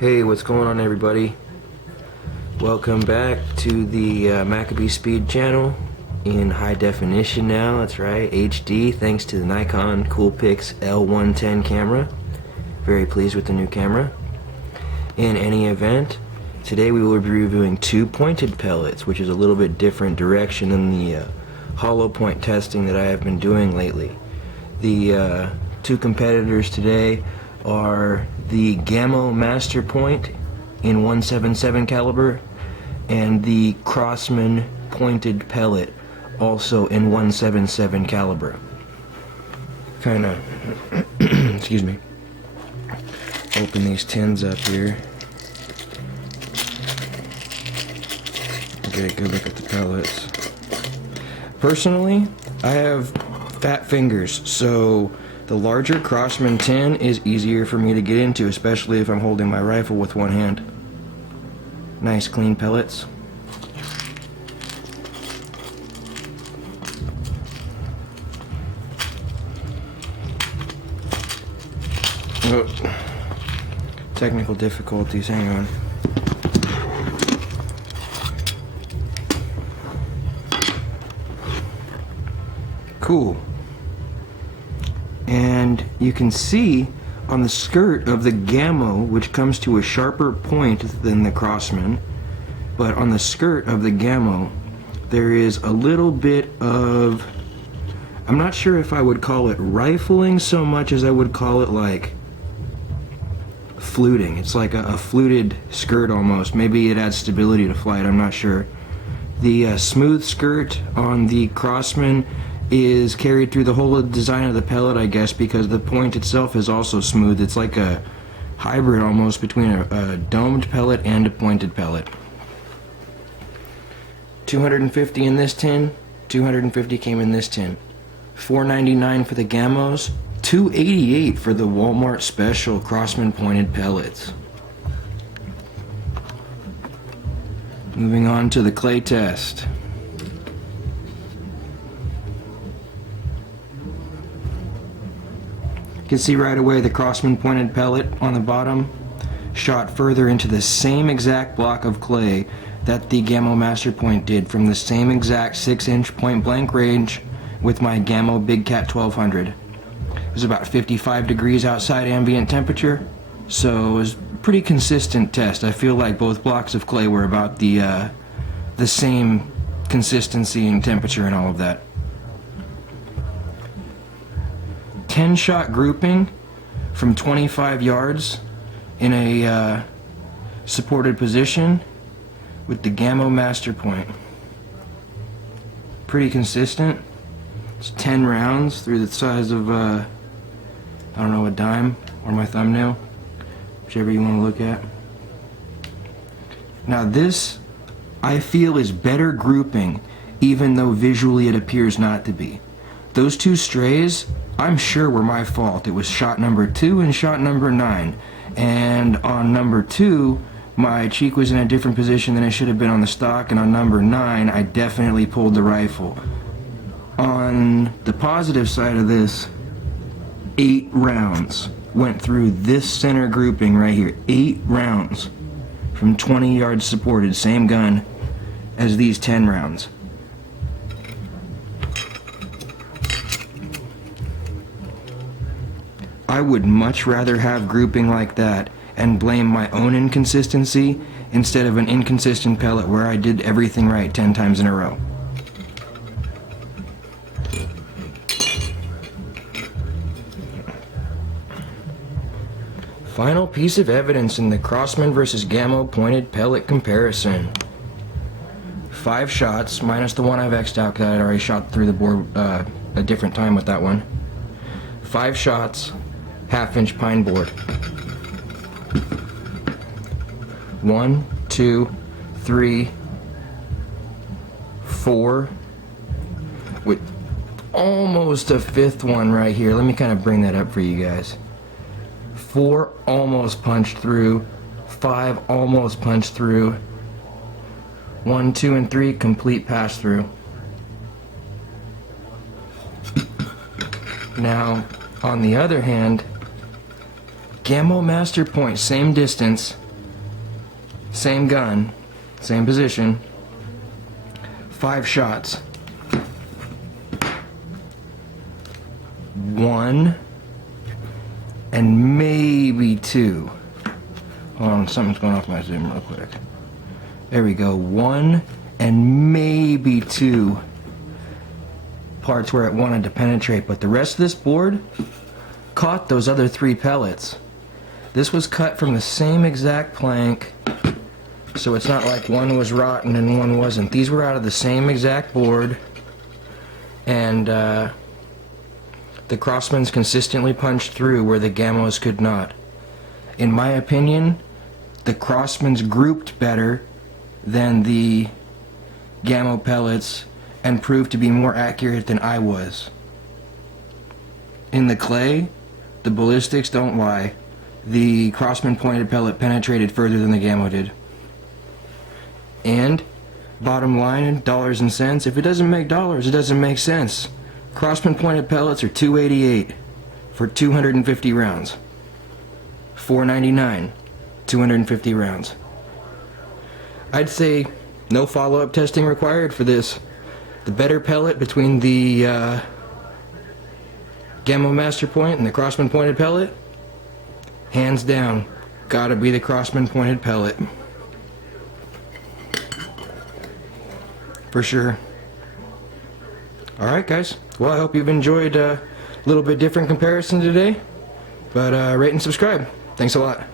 Hey, what's going on, everybody? Welcome back to the Maccabee Speed channel in high definition now. That's right, HD, thanks to the Nikon Coolpix L110 camera. Very pleased with the new camera. In any event, today we will be reviewing two pointed pellets, which is a little bit different direction than the hollow point testing that I have been doing lately. The two competitors today are the GAMO Master Point in 177 caliber and the Crosman Pointed pellet, also in 177 caliber. Kinda excuse me, open these tins up here, get a good look at the pellets. Personally, I have fat fingers, so the larger Crosman tin is easier for me to get into, especially if I'm holding my rifle with one hand. Nice clean pellets. Oh, technical difficulties, hang on. Cool. And you can see on the skirt of the GAMO, which comes to a sharper point than the Crosman, but on the skirt of the GAMO there is a little bit of, I'm not sure if I would call it rifling so much as I would call it like fluting. It's like a fluted skirt almost. Maybe it adds stability to flight, I'm not sure. The smooth skirt on the Crosman is carried through the whole design of the pellet, I guess, because the point itself is also smooth. It's like a hybrid almost between a domed pellet and a pointed pellet. 250 in this tin, 250 came in this tin. $4.99 for the GAMOs, $2.88 for the Walmart special Crosman Pointed pellets. Moving on to the clay test. You can see right away the Crosman Pointed pellet on the bottom shot further into the same exact block of clay that the GAMO Master Point did, from the same exact 6-inch point blank range with my GAMO Big Cat 1200. It was about 55 degrees outside ambient temperature, so it was a pretty consistent test. I feel like both blocks of clay were about the same consistency and temperature and all of that. 10-shot grouping from 25 yards in a supported position with the GAMO Master Point. Pretty consistent. It's 10 rounds through the size of I don't know, a dime or my thumbnail, whichever you want to look at. Now this, I feel, is better grouping, even though visually it appears not to be. Those two strays, I'm sure, were my fault. It was shot number 2 and shot number 9. And on number 2, my cheek was in a different position than it should have been on the stock, and on number 9, I definitely pulled the rifle. On the positive side of this, 8 rounds went through this center grouping right here. 8 rounds from 20 yards supported, same gun as these 10 rounds. I would much rather have grouping like that and blame my own inconsistency instead of an inconsistent pellet where I did everything right 10 times in a row. Final piece of evidence in the Crosman versus GAMO Pointed pellet comparison. 5 shots, minus the one I've X'd out because I had already shot through the board a different time with that one. 5 shots, half-inch pine board. 1, 2, 3, 4, with almost a 5th one right here. Let me kind of bring that up for you guys. 4 almost punched through, 5 almost punched through, 1, 2, and 3 complete pass through. Now, on the other hand, GAMO Master Point, same distance, same gun, same position, 5 shots. 1 and maybe 2. Hold on, something's going off my zoom real quick. There we go. 1 and maybe 2 parts where it wanted to penetrate, but the rest of this board caught those other 3 pellets. This was cut from the same exact plank, so it's not like one was rotten and one wasn't. These were out of the same exact board, and the Crosmans consistently punched through where the GAMOs could not. In my opinion, the Crosmans grouped better than the GAMO pellets and proved to be more accurate than I was. In the clay, the ballistics don't lie. The Crosman Pointed pellet penetrated further than the GAMO did. And, bottom line, in dollars and cents, if it doesn't make dollars, it doesn't make sense. Crosman Pointed pellets are $2.88 for 250 rounds. $4.99, 250 rounds. I'd say no follow-up testing required for this. The better pellet between the GAMO Master Point and the Crosman Pointed pellet, hands down, gotta be the Crosman Pointed pellet. For sure. Alright guys, well I hope you've enjoyed a little bit different comparison today, but rate and subscribe. Thanks a lot.